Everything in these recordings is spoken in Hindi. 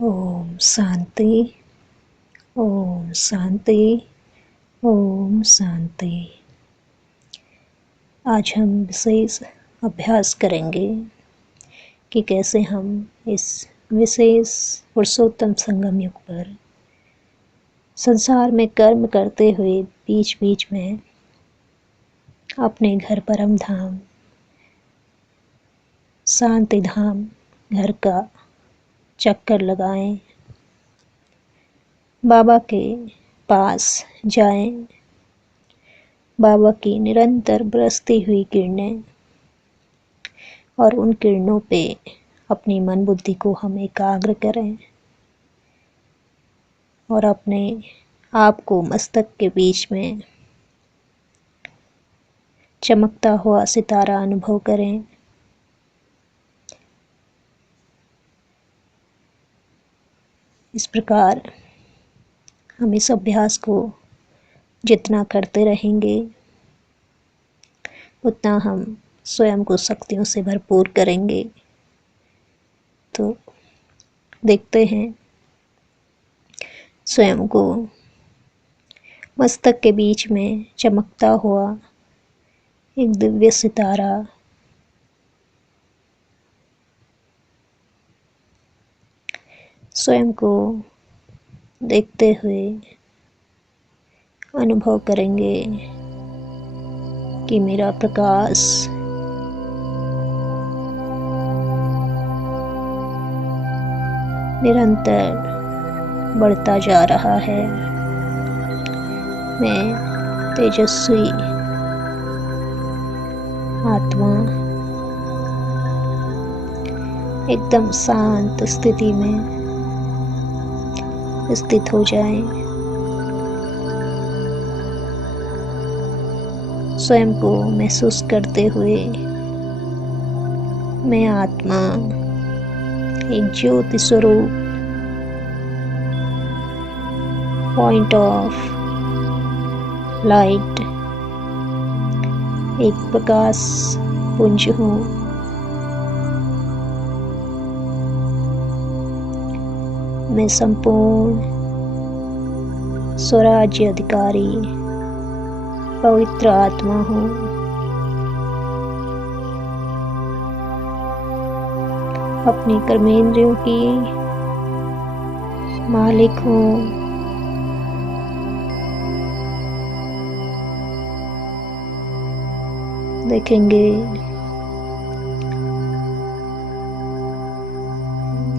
ओम शांति। ओम शांति। ओम शांति। आज हम विशेष अभ्यास करेंगे कि कैसे हम इस विशेष पुरुषोत्तम संगम युग पर संसार में कर्म करते हुए बीच बीच में अपने घर परम धाम शांति धाम घर का चक्कर लगाएं, बाबा के पास जाएं, बाबा की निरंतर बरसती हुई किरणें और उन किरणों पे अपनी मन बुद्धि को हम एकाग्र करें और अपने आप को मस्तक के बीच में चमकता हुआ सितारा अनुभव करें। इस प्रकार हम इस अभ्यास को जितना करते रहेंगे उतना हम स्वयं को शक्तियों से भरपूर करेंगे। तो देखते हैं स्वयं को मस्तक के बीच में चमकता हुआ एक दिव्य सितारा स्वयं को देखते हुए अनुभव करेंगे कि मेरा प्रकाश निरंतर बढ़ता जा रहा है। मैं तेजस्वी आत्मा एकदम शांत स्थिति में स्थित हो जाएं। स्वयं को महसूस करते हुए मैं आत्मा एक ज्योति स्वरूप पॉइंट ऑफ लाइट, एक प्रकाश पुंज हूँ। मैं संपूर्ण स्वराज्य अधिकारी पवित्र आत्मा हूँ। अपने कर्मेंद्रियों की मालिक हूँ। देखेंगे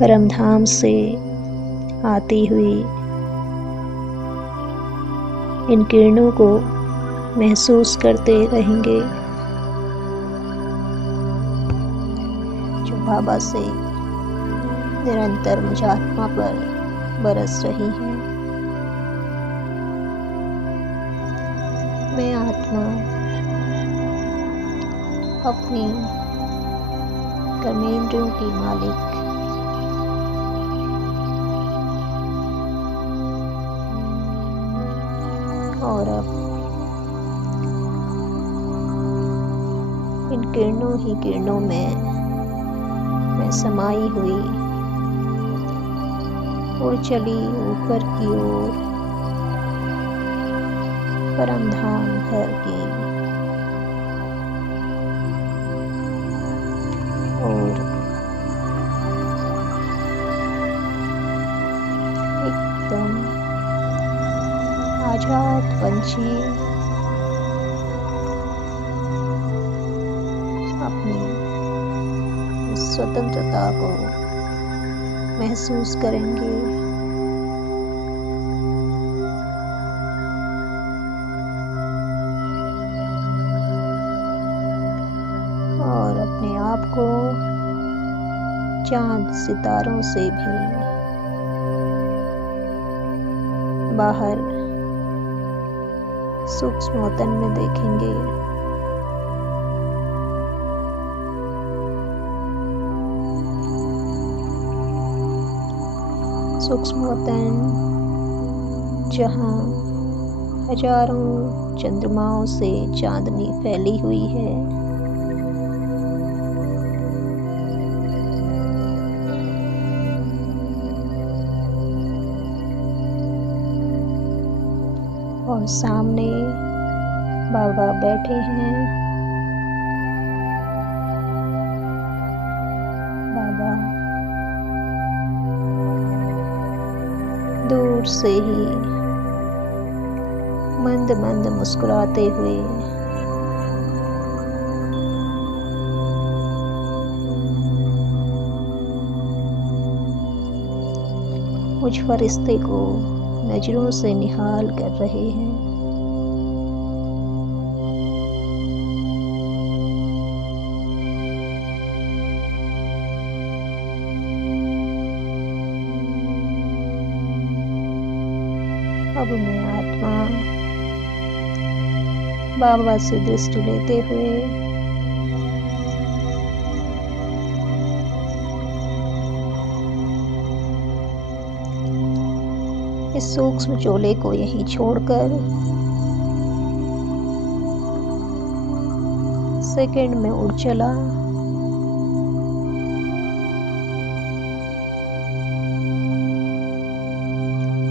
परमधाम से आती हुई इन किरणों को महसूस करते रहेंगे जो बाबा से निरंतर मुझ आत्मा पर बरस रही हैं। मैं आत्मा अपनी कर्मेंद्रियों की मालिक और अब इन किरणों ही किरणों में मैं समाई हुई उड़ चली ऊपर की ओर परमधाम घर की और एकदम आजाद पंछी अपनी स्वतंत्रता को महसूस करेंगे। और अपने आप को चांद सितारों से भी बाहर सूक्ष्म वतन में देखेंगे। सूक्ष्म वतन जहाँ हजारों चंद्रमाओं से चांदनी फैली हुई है। और सामने बाबा बैठे हैं। बाबा दूर से ही मंद मंद मुस्कुराते हुए मुझ फरिश्ते को नजरों से निहाल कर रहे हैं। अब मैं आत्मा बाबा से दृष्टि लेते हुए इस सूक्ष्म चोले को यहीं छोड़कर सेकंड में उड़ चला।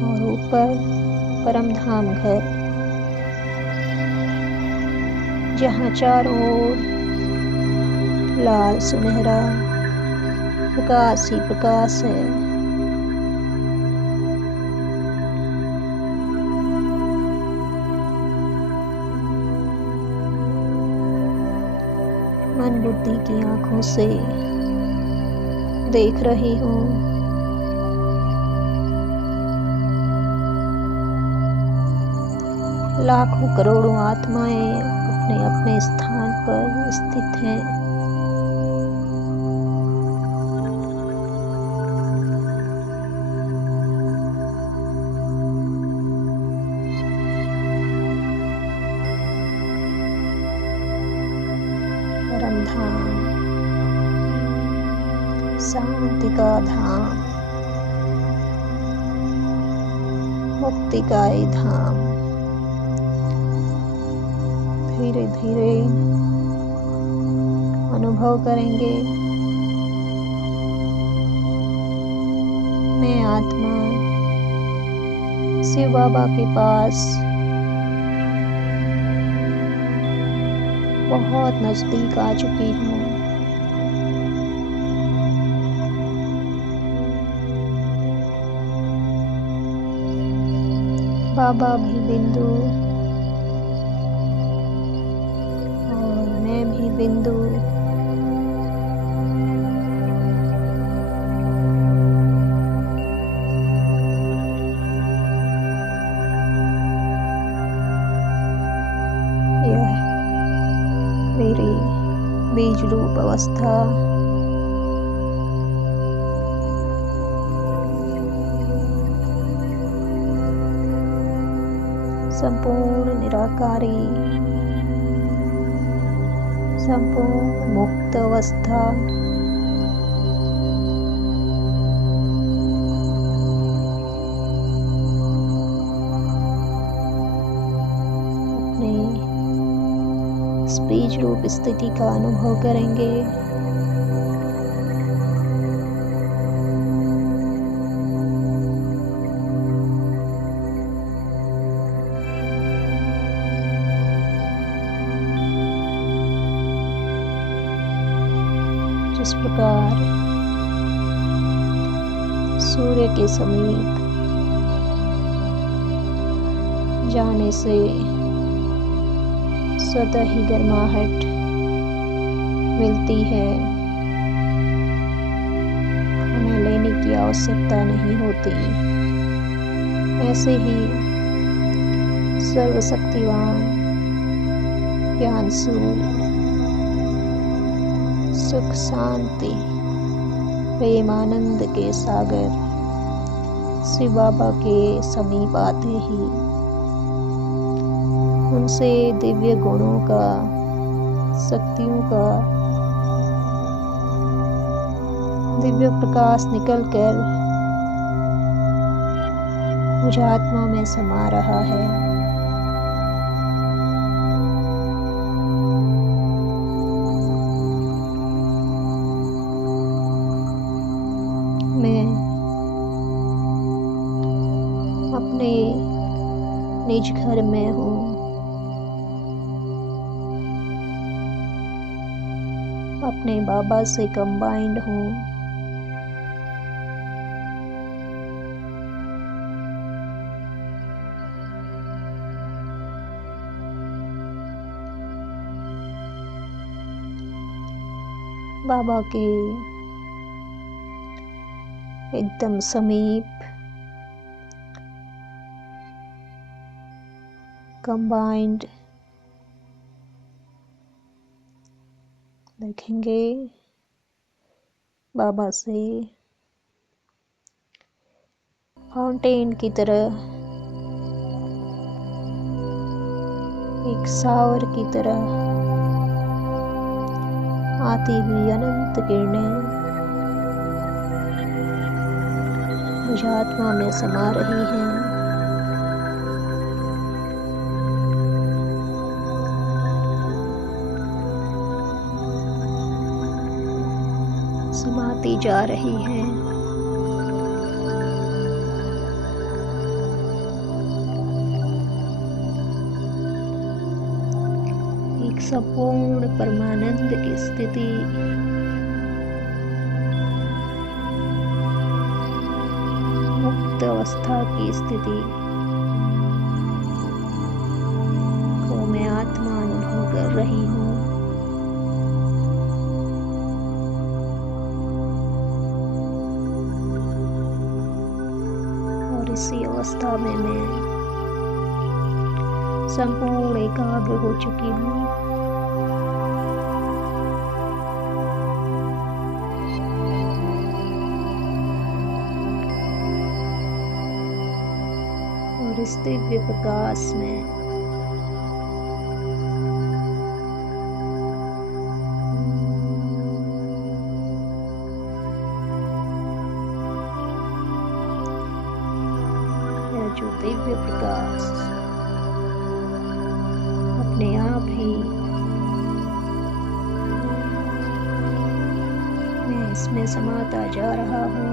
और ऊपर परमधाम घर, जहाँ चारों ओर लाल सुनहरा प्रकाश ही प्रकाश है। मन बुद्धि की आंखों से देख रही हूँ लाखों करोड़ों आत्माएं अपने अपने स्थान पर स्थित हैं। परमधाम, शांति का धाम, मुक्ति का ही धाम। धीरे धीरे अनुभव करेंगे मैं आत्मा शिव बाबा के पास बहुत नजदीक आ चुकी हूँ। बाबा भी बिंदु और मैं भी बिंदु। यह मेरी बीज रूप अवस्था संपूर्ण निराकारी, संपूर्ण मुक्त अवस्था, अपने इस बीज रूप स्थिति का अनुभव करेंगे। जिस प्रकार सूर्य के समीप जाने से स्वतः ही गर्माहट मिलती है, हमें लेने की आवश्यकता नहीं होती, ऐसे ही सर्वशक्तिवान ज्ञान सूर्य सुख शांति प्रेम आनंद के सागर शिव बाबा के समीप आते ही उनसे दिव्य गुणों का, शक्तियों का दिव्य प्रकाश निकलकर मुझ आत्मा में समा रहा है। मैं अपने निज घर में हूँ। अपने बाबा से कंबाइंड हूँ। बाबा के एकदम समीप कंबाइंड देखेंगे। बाबा से फाउंटेन की तरह, एक शावर की तरह आती हुई अनंत किरणें मुझ आत्मा में समा रही हैं। समाती जा रही हैं। एक संपूर्ण परमानंद की स्थिति, मुक्त अवस्था की स्थिति को मैं आत्मा अनुभव कर रही हूँ। और इसी अवस्था में मैं संपूर्ण एकाग्र हो चुकी हूँ। और इस दिव्य प्रकाश में यह जो दिव्य प्रकाश अपने आप ही मैं इसमें समाता जा रहा हूँ।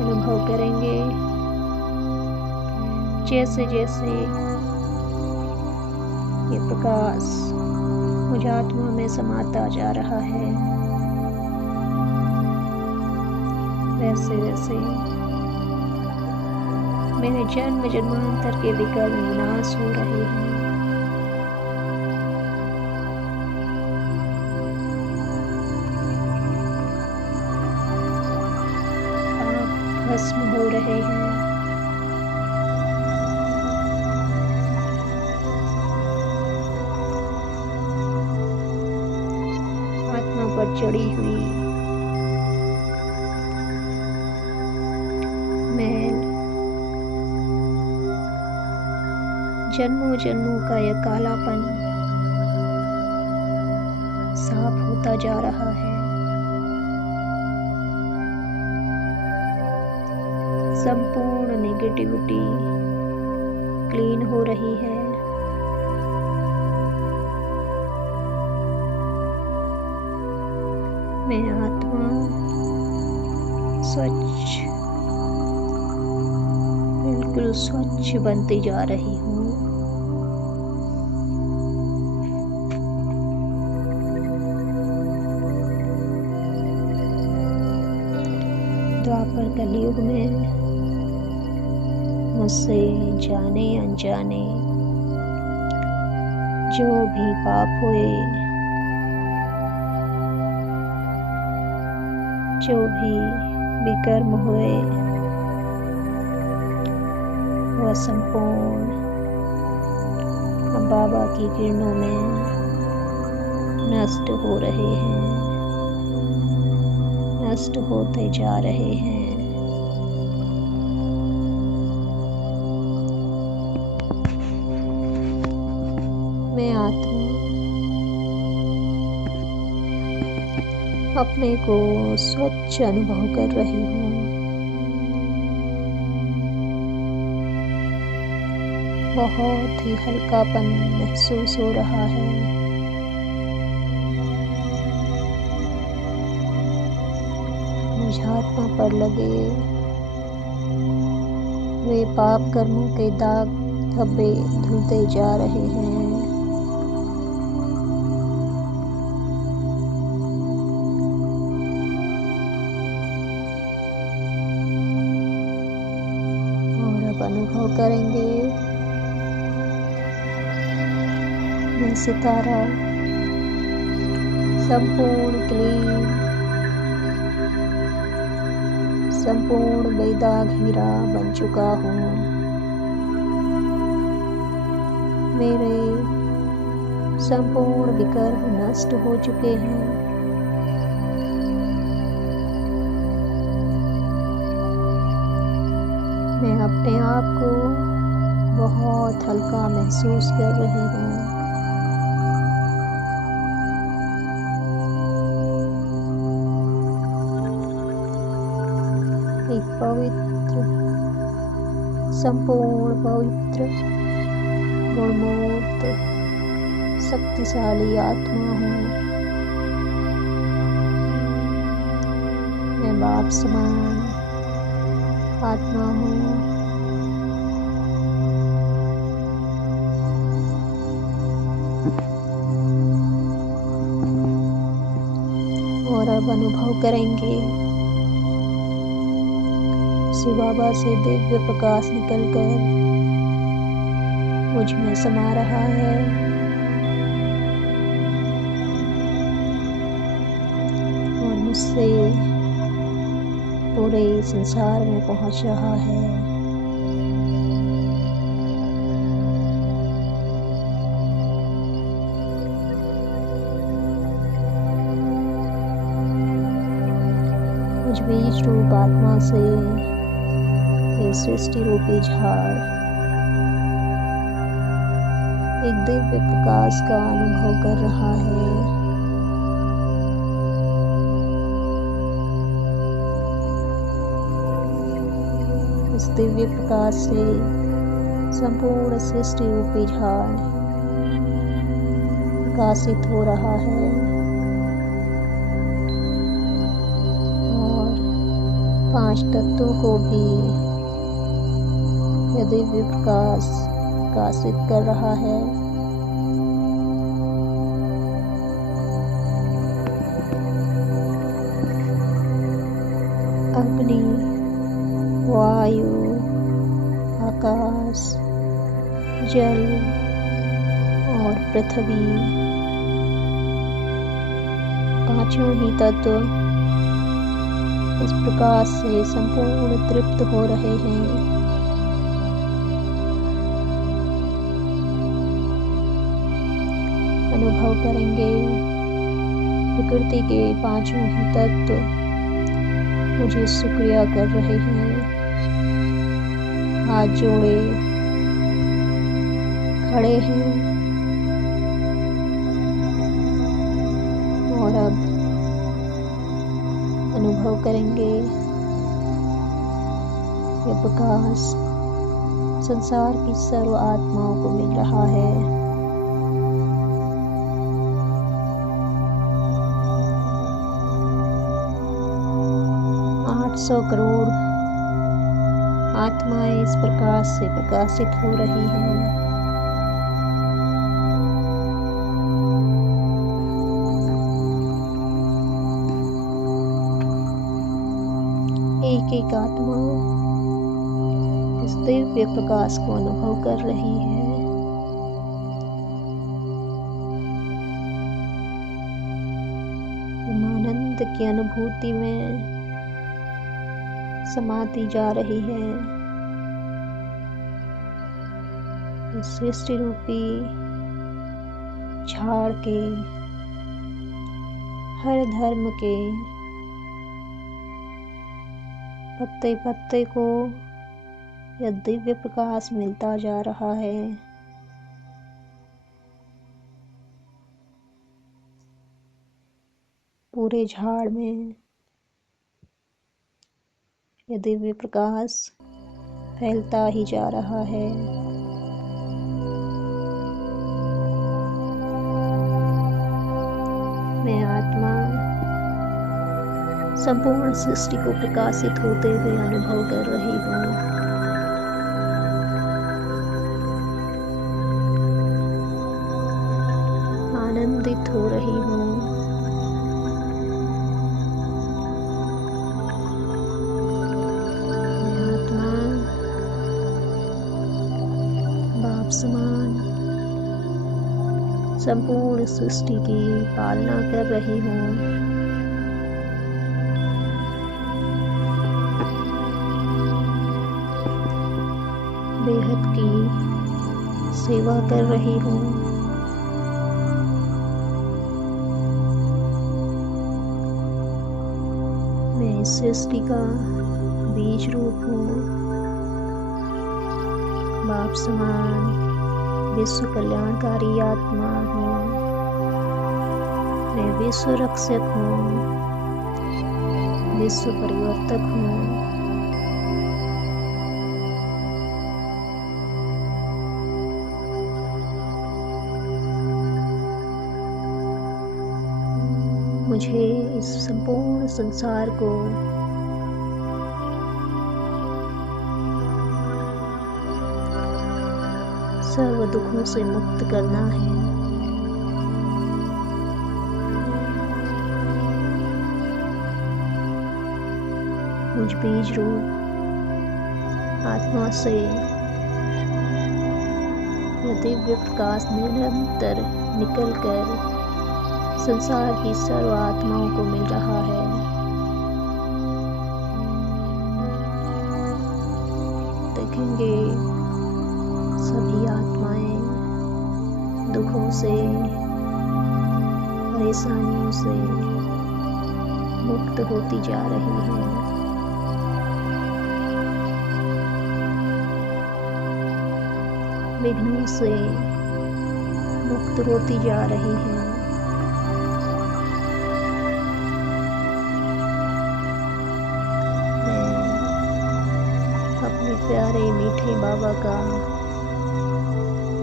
अनुभव करेंगे जैसे जैसे ये प्रकाश मुझ आत्मा में समाता जा रहा है, वैसे वैसे मेरे जन्म जन्मांतर के विकर्म विनाश हो रहे हैं। भस्म हो रहे हैं। आत्मा पर चढ़ी हुई मैल, जन्मों जन्मों का यह कालापन साफ होता जा रहा है। संपूर्ण नेगेटिविटी क्लीन हो रही है। मैं आत्मा स्वच्छ, बिल्कुल स्वच्छ बनती जा रही हूँ। द्वापर कलयुग में मुझसे जाने अनजाने जो भी पाप हुए, जो भी विकर्म हुए, वह संपूर्ण बाबा की किरणों में नष्ट हो रहे हैं, नष्ट होते जा रहे हैं। मैं आत्मा अपने को स्वच्छ अनुभव कर रही हूँ। बहुत ही हल्कापन महसूस हो रहा है। मुझ आत्मा पर लगे वे पाप कर्मों के दाग धब्बे धुलते जा रहे हैं। और अब अनुभव करेंगे मैं सितारा संपूर्ण क्लीन, संपूर्ण बेदाग हीरा बन चुका हूँ। मेरे संपूर्ण विकर्म नष्ट हो चुके हैं। मैं अपने आप को बहुत हल्का महसूस कर रही हूँ। एक पवित्र, संपूर्ण पवित्र, गुणमूर्त, शक्तिशाली आत्मा हूँ। मैं बाप समान आत्मा हूँ। और अब अनुभव करेंगे शिव बाबा से दिव्य प्रकाश निकलकर मुझ में समा रहा है और मुझसे पूरे संसार में पहुंच रहा है। मुझ बीज रूप आत्मा से ये सृष्टि रूपी झाड़ एक दिव्य प्रकाश का अनुभव कर रहा है। इस दिव्य प्रकाश से संपूर्ण सृष्टि रूपी झाड़ प्रकाशित हो रहा है और 5 तत्वों को भी यह दिव्य प्रकाश प्रकाशित कर रहा है। अग्नि, वायु, आकाश, जल और पृथ्वी, पांचों ही तत्व इस प्रकाश से संपूर्ण तृप्त हो रहे हैं। अनुभव करेंगे प्रकृति के पांचों ही तत्व मुझे शुक्रिया कर रहे हैं। हाथ जोड़े खड़े हैं और अब अनुभव करेंगे यह प्रकाश संसार की सर्व आत्माओं को मिल रहा है। सौ करोड़ आत्माएं इस प्रकाश से प्रकाशित हो रही हैं। एक एक आत्मा इस दिव्य प्रकाश को अनुभव कर रही है। आनंद की अनुभूति में समाती जा रही है। इस सृष्टि रूपी झाड़ के हर धर्म के पत्ते पत्ते को यह दिव्य प्रकाश मिलता जा रहा है। पूरे झाड़ में यह दिव्य प्रकाश फैलता ही जा रहा है। मैं आत्मा संपूर्ण सृष्टि को प्रकाशित होते हुए अनुभव कर रही हूँ। आनंदित हो रही हूँ। मैं आत्मा बाप समान संपूर्ण सृष्टि की पालना कर रही हूँ। बेहद की सेवा कर रही हूँ। मैं इस सृष्टि का बीज रूप हूँ। बाप समान विश्व कल्याणकारी आत्मा हूँ। मैं विश्व रक्षक हूँ, विश्व परिवर्तक हूँ। मुझे इस संपूर्ण संसार को सर्व दुखों से मुक्त करना है। मुझ बीज रूप आत्मा से यह दिव्य प्रकाश निरंतर निकलकर संसार की सर्व आत्माओं को मिल रहा है। देखेंगे सभी आत्माएं दुखों से, परेशानियों से मुक्त होती जा रही हैं। विघ्नों से मुक्त होती जा रही हैं। अपने प्यारे मीठे बाबा का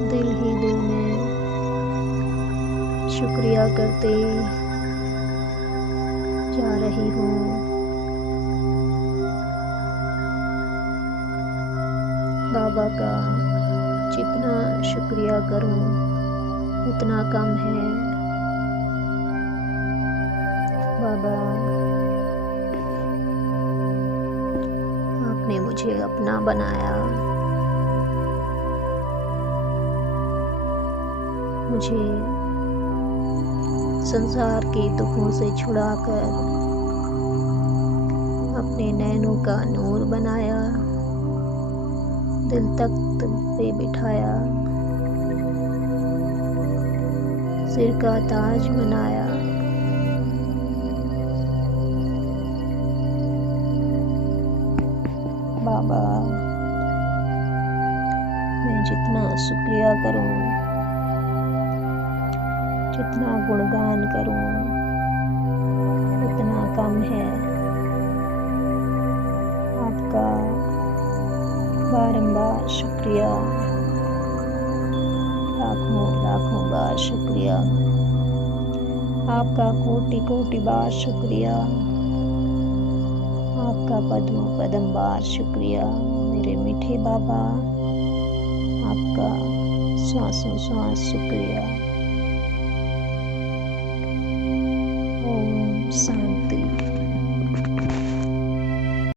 दिल ही दिल में शुक्रिया करते जा रही हूँ। बाबा का जितना शुक्रिया करूँ उतना कम है। बाबा, आपने मुझे अपना बनाया, मुझे संसार के दुखों से छुड़ाकर अपने नैनों का नूर बनाया, दिल तख्त पे बिठाया, सिर का ताज बनाया। बाबा, मैं जितना शुक्रिया करूं, जितना गुणगान करूं उतना कम है। आपका बारंबार शुक्रिया, लाखों लाखों बार शुक्रिया, आपका कोटि कोटि बार शुक्रिया, आपका पद्मों पद्म बार शुक्रिया मेरे मीठे बाबा। आपका श्वासों श्वास शुक्रिया।